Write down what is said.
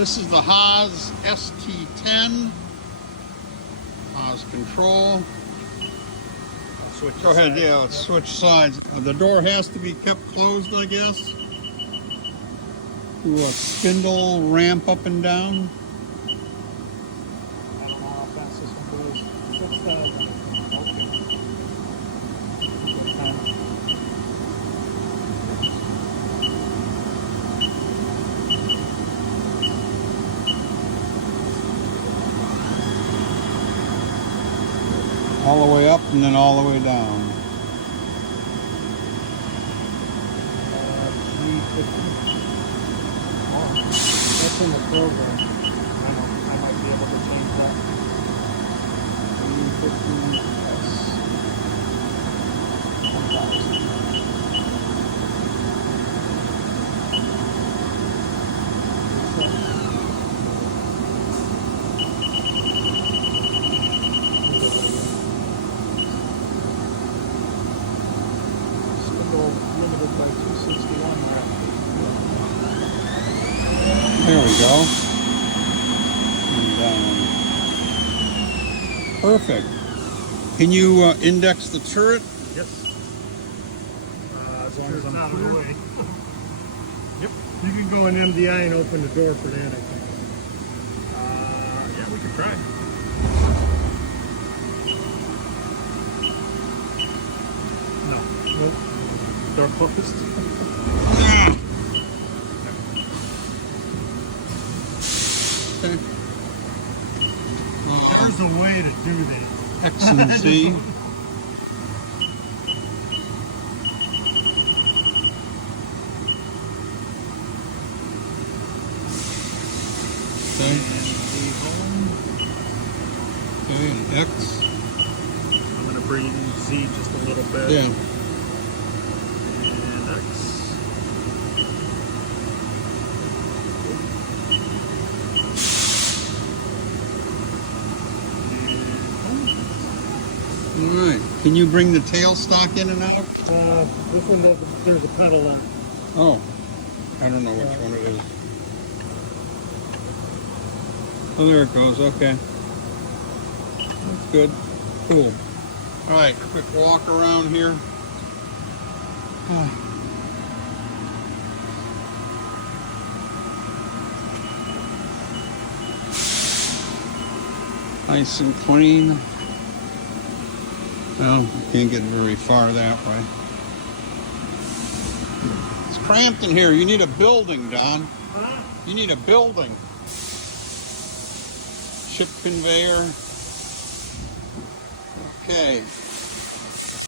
This is the Haas ST-10. Haas control. Go ahead, yeah, let's switch sides. The door has to be kept closed, I guess. Do a spindle ramp up and down. I don't know how fast this one goes. 6,000. All the way up and then all the way down. 350. That's in the program. I might be able to change that. 350 plus 10,000. Limited by 261 There we go. And down. Perfect. Can you index the turret? Yes. As long as I'm out of the way. Yep. You can go in MDI and open the door for that, I think. Yeah, we could try. No. Nope. Door closed. Okay. There's a way to do that. X and Z. Okay. Okay, and X. I'm going to bring Z just a little bit. Yeah. And X. All right. Can you bring the tailstock in and out? This one, there's a pedal on it. Oh, I don't know which one it is. Oh, there it goes. Okay. That's good. Cool. All right, quick walk around here. Nice and clean. Well, you can't get very far that way. It's cramped in here. You need a building, Don. Huh? You need a building. Ship conveyor. Okay.